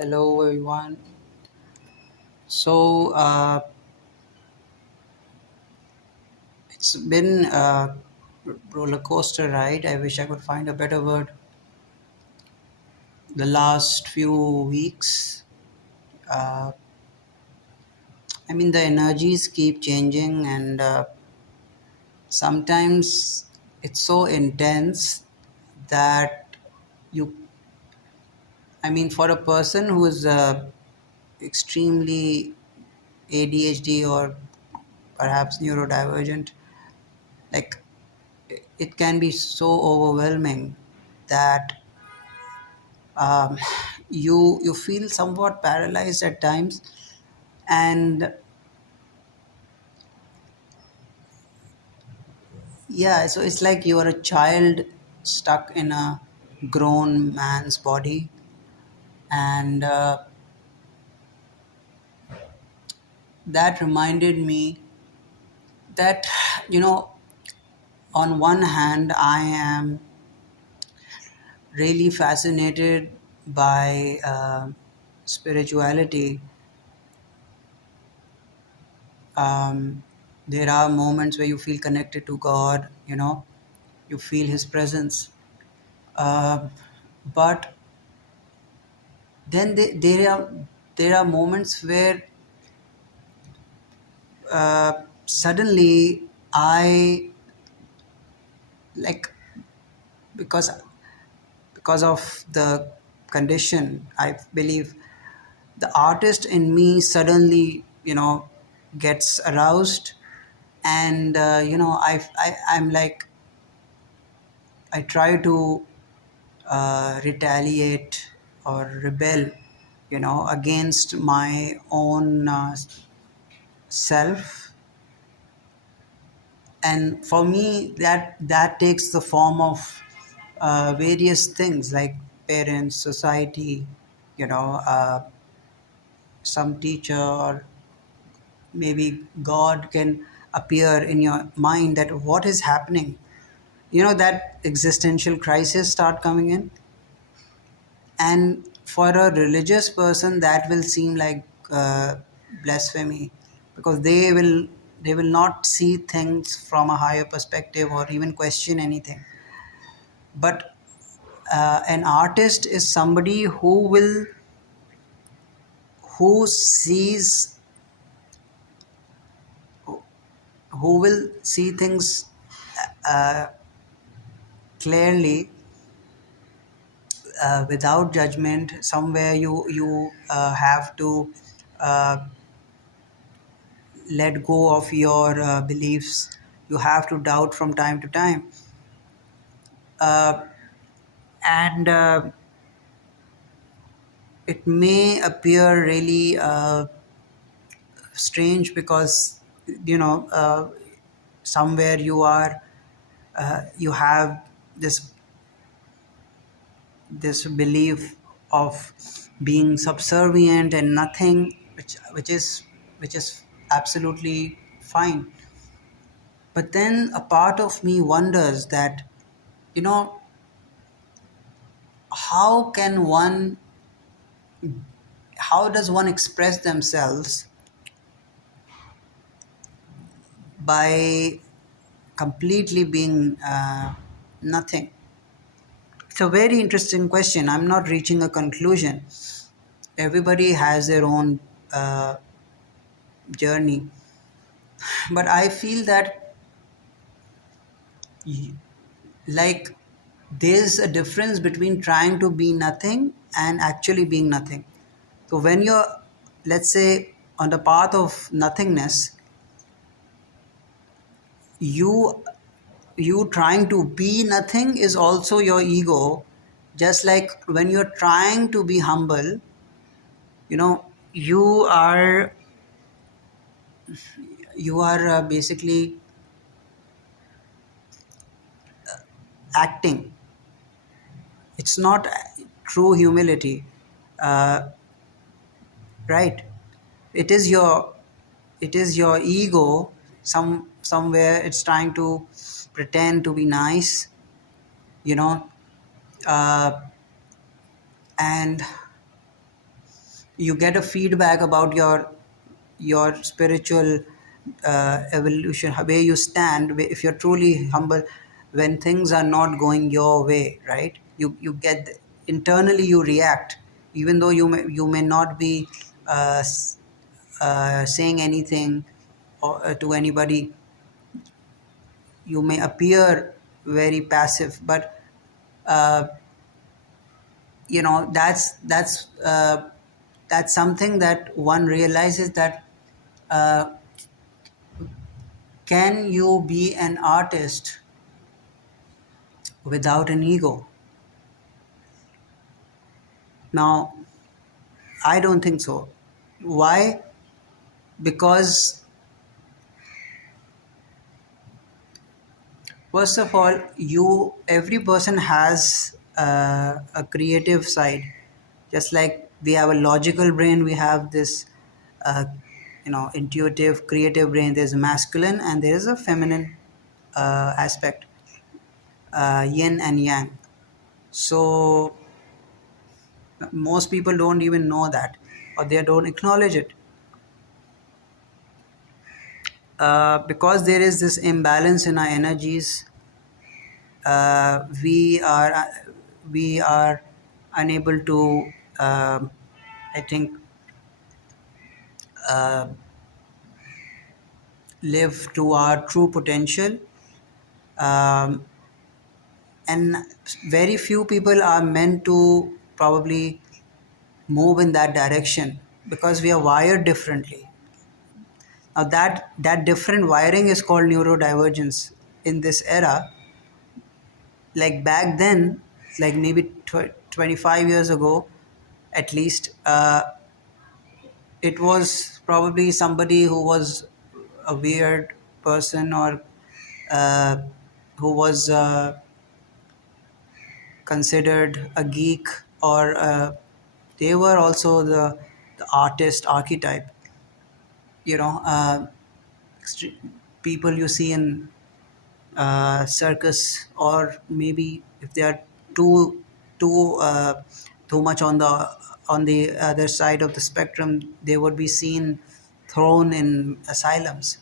Hello, everyone. So, it's been a roller coaster ride. I wish I could find a better word. The last few weeks, uh, the energies keep changing, and sometimes it's so intense that you, for a person who is extremely ADHD or perhaps neurodivergent, like it can be so overwhelming that you feel somewhat paralyzed at times, and yeah, so it's like you are a child stuck in a grown man's body. And that reminded me that, you know on one hand, I am really fascinated by spirituality. um, there are moments where you feel connected to God, you feel his presence. uh, but then there are moments where suddenly I, like, because of the condition, I believe the artist in me suddenly gets aroused. And I'm like, I try to retaliate or rebel, against my own self. And for me, that takes the form of various things like parents, society, you know uh, some teacher, or maybe God can appear in your mind, that what is happening, that existential crisis start coming in. And for a religious person, that will seem like blasphemy, because they will not see things from a higher perspective or even question anything. But an artist is somebody who sees who will see things uh, clearly, without judgment. Somewhere you have to uh, let go of your beliefs. You have to doubt from time to time. And it may appear really strange, because somewhere you have this belief of being subservient and nothing, which is absolutely fine. But then a part of me wonders that, you know how can one how does one express themselves by completely being nothing? It's a very interesting question. I'm not reaching a conclusion. Everybody has their own uh, journey. But I feel that, y- like, there's a difference between trying to be nothing and actually being nothing. So when you're, let's say, on the path of nothingness, you you trying to be nothing is also your ego. Just like when you're trying to be humble, you are basically acting. It's not true humility, uh, right? It is your ego. Somewhere it's trying to pretend to be nice, you know uh, and you get a feedback about your spiritual evolution, where you stand, if you're truly humble, when things are not going your way, right? You get, internally you react, even though you may not be saying anything to anybody. You may appear very passive, but uh, that's something that one realizes, that uh, can you be an artist without an ego? Now, I don't think so. Why? Because, first of all, every person has a creative side. Just like we have a logical brain, we have this, uh, intuitive, creative brain. There's a masculine and there is a feminine aspect, yin and yang. So most people don't even know that, or they don't acknowledge it, because there is this imbalance in our energies. We are unable to, I think, uh, live to our true potential, um, and very few people are meant to probably move in that direction, because we are wired differently. Now that different wiring is called neurodivergence in this era. Like back then, like maybe 25 years ago at least, it was probably somebody who was a weird person, or uh, who was considered a geek, or they were also the artist archetype, you know uh, people you see in circus, or maybe if they are too much on the other side of the spectrum, they would be seen thrown in asylums,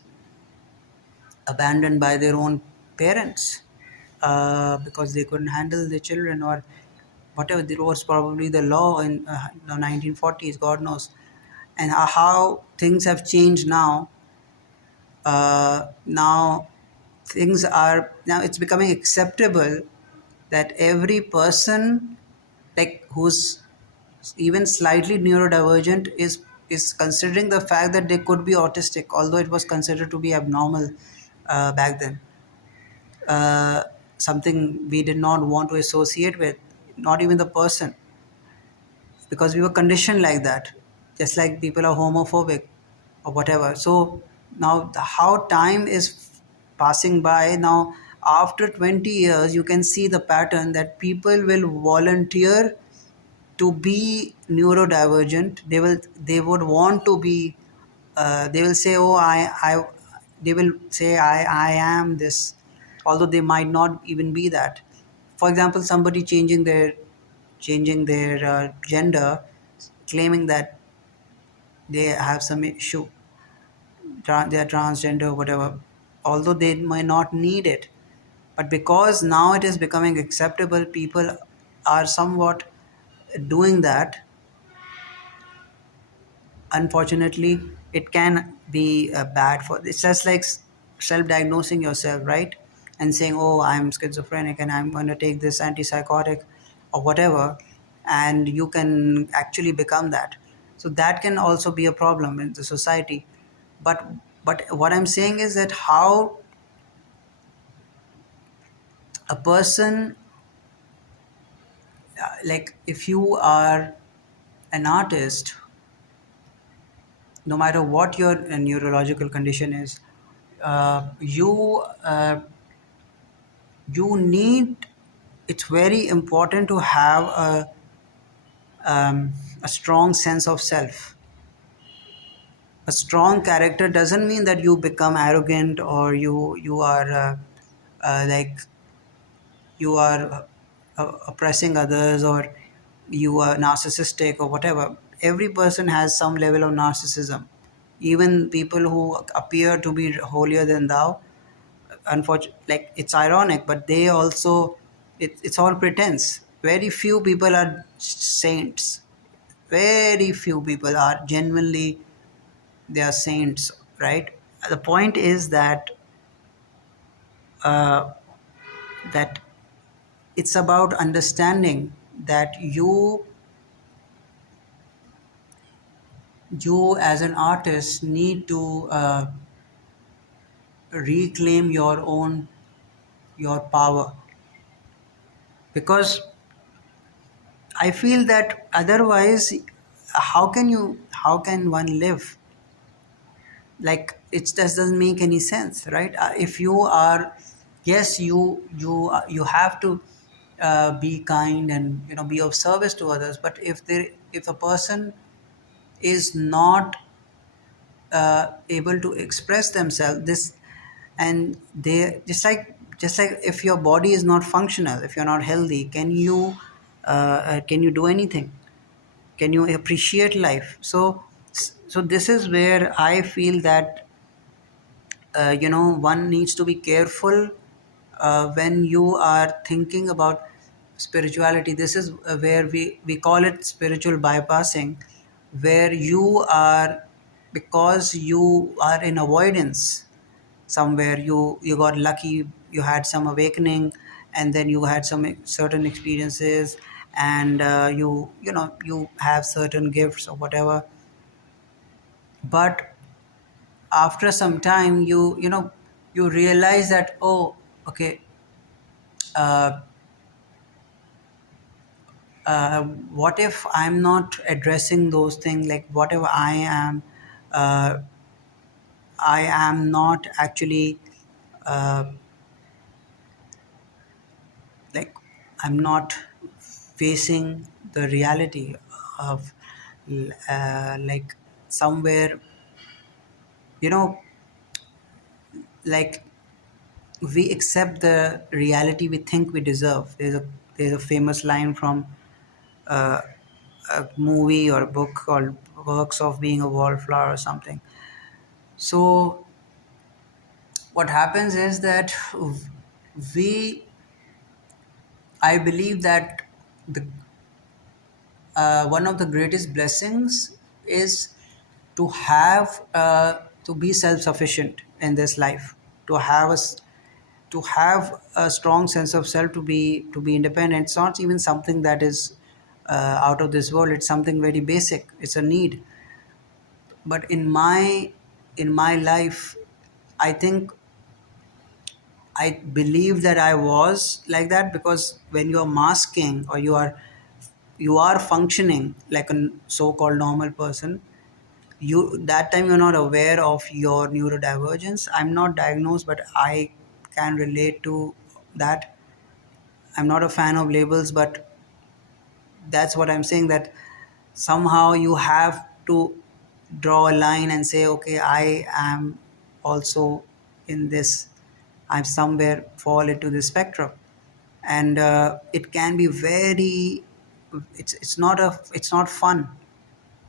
abandoned by their own parents, because they couldn't handle the children, or whatever. There was probably the law in the 1940s, God knows. And how things have changed now. Now things are, now it's becoming acceptable that every person, like who's even slightly neurodivergent, is considering the fact that they could be autistic, although it was considered to be abnormal back then. Something we did not want to associate with, not even the person, because we were conditioned like that, just like people are homophobic or whatever. So now how time is passing by now, after 20 years you can see the pattern that people will volunteer to be neurodivergent. They would want to be, they will say, oh, I they will say, I am this, although they might not even be that. For example, somebody changing their gender, claiming that they have some issue, they are transgender, whatever, although they might not need it. But because now it is becoming acceptable, people are somewhat doing that. Unfortunately, it can be bad for, it's just like self-diagnosing yourself, right? And saying, oh, I'm schizophrenic and I'm going to take this antipsychotic or whatever, and you can actually become that. So that can also be a problem in the society. But what I'm saying is that how a person, like if you are an artist, no matter what your neurological condition is, you need, it's very important to have a strong sense of self. A strong character doesn't mean that you become arrogant, or you are like you are oppressing others, or you are narcissistic or whatever. every person has some level of narcissism. Even people who appear to be holier than thou, unfortunately, like, it's ironic, but they also, it's all pretense. Very few people are saints. Very few people are genuinely, they are saints, right? The point is that uh, that it's about understanding that you as an artist need to reclaim your power, because I feel that otherwise, how can one live? Like, it just doesn't make any sense, right? If you are, yes, you have to be kind and, be of service to others, but if a person is not able to express themselves, this, and they, just like if your body is not functional, if you're not healthy, can you do anything? Can you appreciate life? So this is where I feel that one needs to be careful when you are thinking about spirituality. This is where we call it spiritual bypassing, where you are, because you are in avoidance somewhere, you got lucky, you had some awakening, and then you had some certain experiences, and you have certain gifts or whatever. But after some time, you realize that, oh, okay, uh, what if I'm not addressing those things? Like, whatever uh, I am not actually, uh, like, I'm not facing the reality of, like, somewhere, you know like, we accept the reality we think we deserve. There's a famous line from uh, a movie or a book called Works of Being a Wallflower or something. So what happens is that we I believe that the one of the greatest blessings is to have to be self-sufficient in this life, to have to have a strong sense of self, to be independent. It's not even something that is out of this world. It's something very basic. It's a need. But in my life, I think, I believe that I was like that, because when you are masking, or you are functioning like a so-called normal person, you that time you're not aware of your neurodivergence. I'm not diagnosed, but I can relate to that. I'm not a fan of labels, but that's what I'm saying, that somehow you have to draw a line and say, okay, I am also in this, I'm somewhere fall into this spectrum. And it can be very, it's not fun.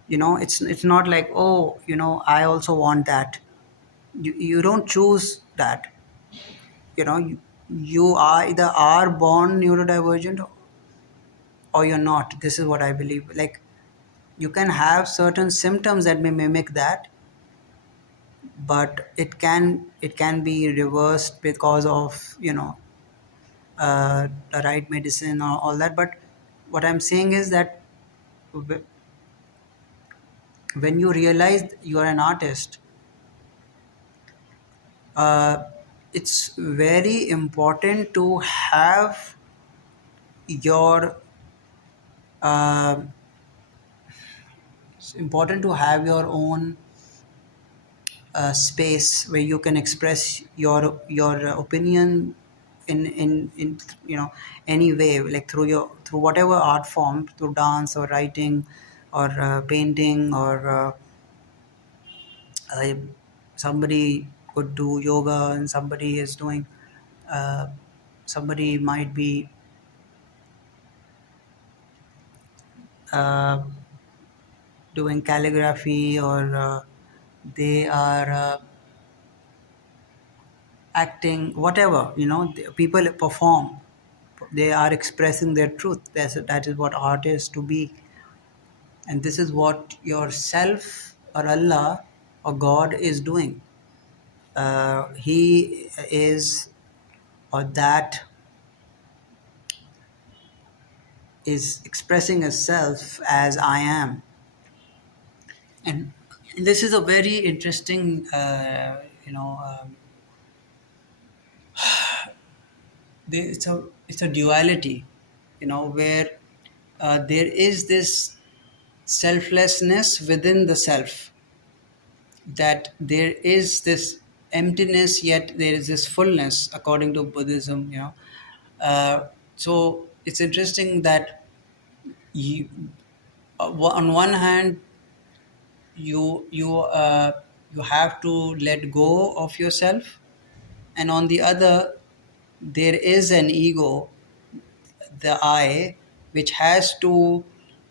It's not like, oh, I also want that. You don't choose that. You are either are born neurodivergent, or you're not. This is what I believe. Like, you can have certain symptoms that may mimic that, but it can be reversed because of the right medicine or all that. But what I'm saying is that when you realize you are an artist, uh, it's very important to have your uh, it's important to have your own space where you can express your opinion in any way, like through whatever art form, through dance or writing or painting, or uh, somebody could do yoga, and somebody is doing uh, somebody might be uh, doing calligraphy, or they are acting, whatever, people perform. They are expressing their truth. That is what art is to be. And this is what yourself or Allah or God is doing. He is, or that is expressing itself as I am. And this is a very interesting, it's a duality, where there is this selflessness within the self, that there is this emptiness, yet there is this fullness, according to Buddhism. So it's interesting that you, on one hand, you have to let go of yourself, and on the other, there is an ego, the I, which has to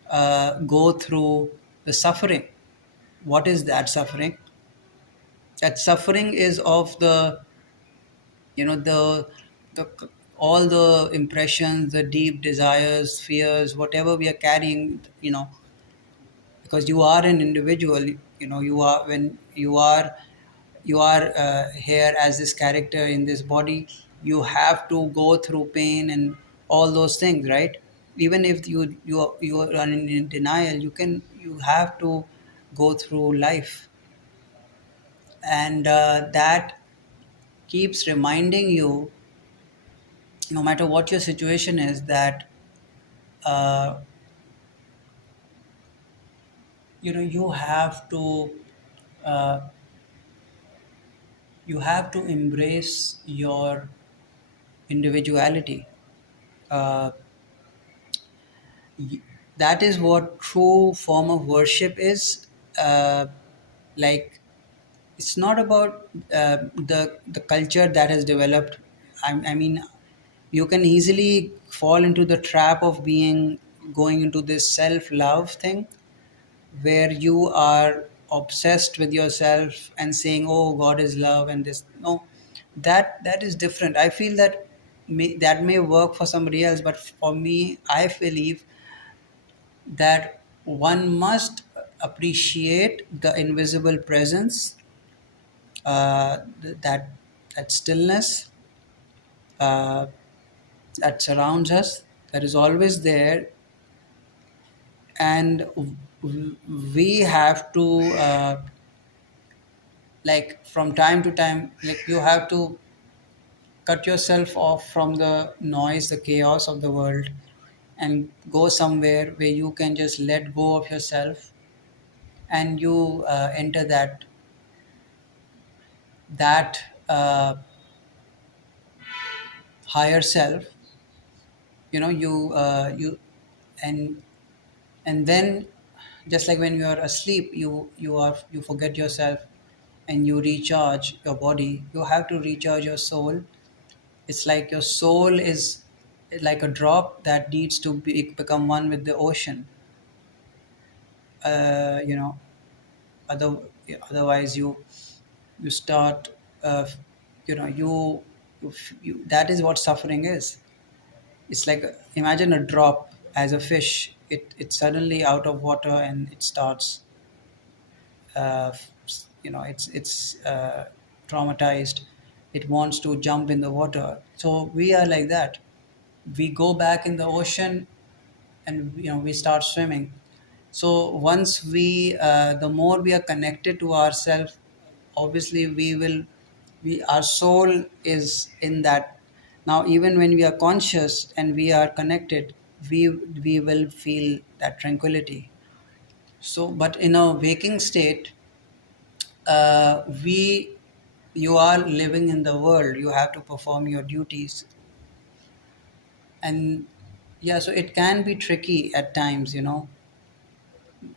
go through the suffering. What is that suffering? That suffering is of the, the all the impressions, the deep desires, fears, whatever we are carrying, because you are an individual. You are, when you are here as this character in this body, you have to go through pain and all those things, right? Even if you are in denial, you have to go through life. And that keeps reminding you, no matter what your situation is, that uh, you uh, have to embrace your individuality. uh, y- that is what true form of worship is. Like, it's not about the culture that has developed. I mean, you can easily fall into the trap of being going into this self love thing, where you are obsessed with yourself and saying, oh, God is love, and this. No, that is different. I feel that may work for somebody else, but for me, I believe that one must appreciate the invisible presence, that stillness, uh, that surrounds us, that is always there. And we have to, like, from time to time, like, you have to cut yourself off from the noise, the chaos of the world, and go somewhere where you can just let go of yourself, and you enter that higher self. You and and then, just like when you are asleep, you forget yourself, and you recharge your body. You have to recharge your soul. It's like your soul is like a drop that needs to become one with the ocean. uh, you know other Otherwise, you start, uh, that is what suffering is. It's like, imagine a drop as a fish. It's suddenly out of water, and it starts, uh, it's traumatized. It wants to jump in the water. So we are like that. We go back in the ocean, and we start swimming. So once the more we are connected to ourselves, obviously our soul is in that. Now, even when we are conscious and we are connected, we will feel that tranquility. So, but in a waking state, we you are living in the world. You have to perform your duties, and yeah, so it can be tricky at times,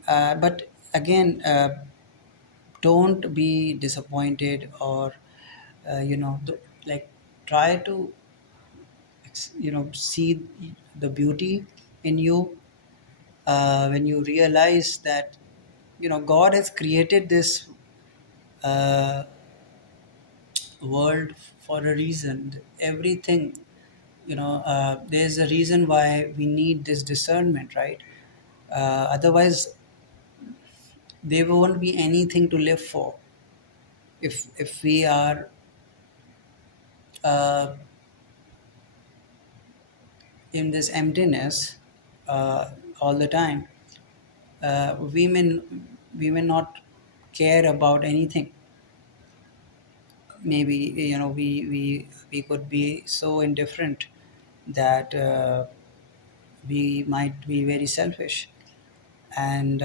but again, don't be disappointed, or like, try to see the beauty in you, when you realize that, God has created this uh, world for a reason. Everything, there's a reason why we need this discernment, right? Otherwise, there won't be anything to live for. If we are uh, in this emptiness all the time, we may not care about anything. Maybe we could be so indifferent that we might be very selfish, and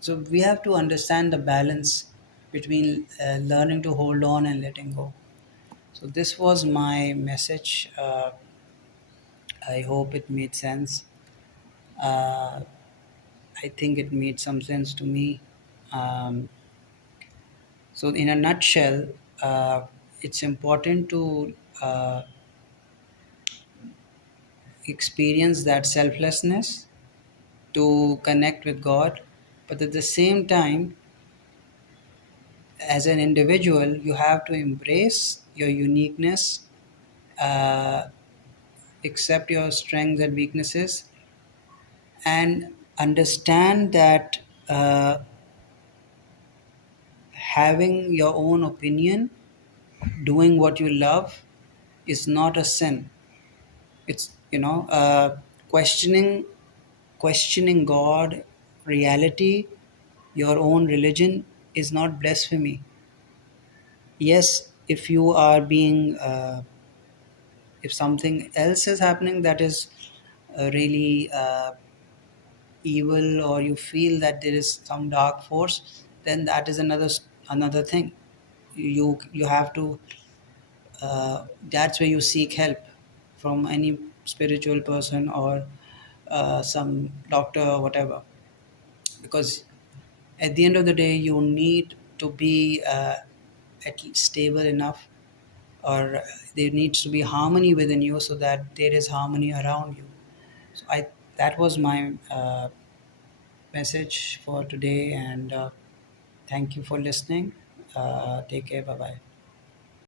so we have to understand the balance between learning to hold on and letting go. So this was my message. I hope it made sense. uh, I think it made some sense to me. So in a nutshell, it's important to experience that selflessness, to connect with God, but at the same time, as an individual, you have to embrace your uniqueness, uh, accept your strengths and weaknesses, and understand that having your own opinion, doing what you love, is not a sin. It's questioning God, reality, your own religion is not blasphemy. Yes, if you are being if something else is happening that is really evil, or you feel that there is some dark force, then that is another thing. You have to that's where you seek help from any spiritual person, or some doctor or whatever, because at the end of the day you need to be at least stable enough, or there needs to be harmony within you so that there is harmony around you. So I that was my message for today, and thank you for listening. Take care. Bye bye.